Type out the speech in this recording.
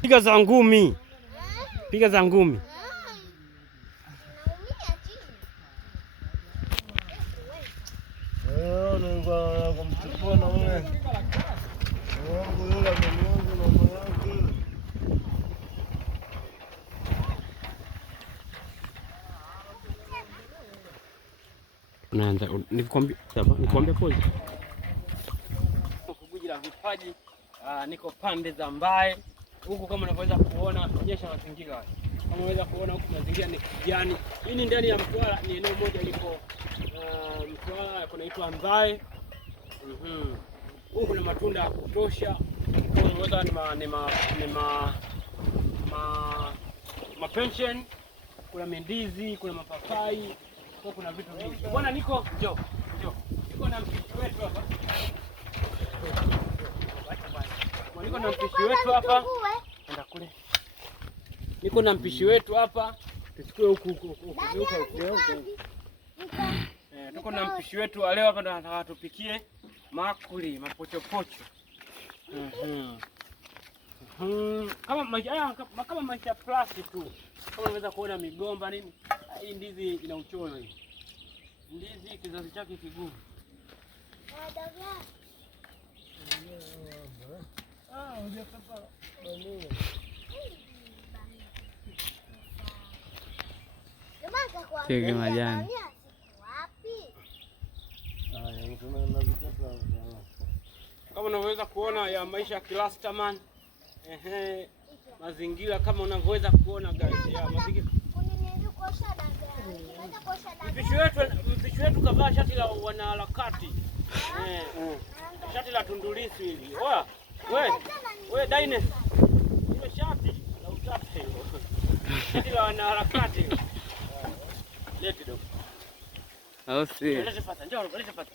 Piga za ngumi. Piga za ngumi. Unaanza nikwambia pole. Guji la vipaji, niko pande za Mbae. Huku kama unaweza kuona, onyesha mazingira. Kama unaweza kuona huku mazingira ni kijani. Hii ni ndani ya Mtwara, ni eneo moja liko Mtwara kunaitwa Mbae. Huku kuna matunda ya kutosha. Kama unaweza ni pension, kuna mendizi, kuna mapapai, kuna vitu vingi. Bwana niko njoo. Niko na mpishi wetu hapa. Niko na mpishi wetu hapa. Enda kule. Niko na mpishi wetu hapa. Tuchukue huku. Tuko na mpishi wetu leo hapa, ndo nataka tupikie makuli, mapochopocho. Kama maisha plus tu. Kama unaweza kuona migomba nini? Hii ndizi ina uchoyo hii. Ndizi kizazi chake kigumu. Tege majani. Kama unaweza kuona ya maisha ya Kilastaman. Mazingira kama unavyoweza kuona guys, ya mazingira. Mpishi wetu kavaa shati la wanaharakati. Shati la Tundu Lissu hili. Oya, wewe Daines. Ile shati la utapeli. Shati la wanaharakati. Leti dogo. Au si? Leta pata, njoo, leta pata.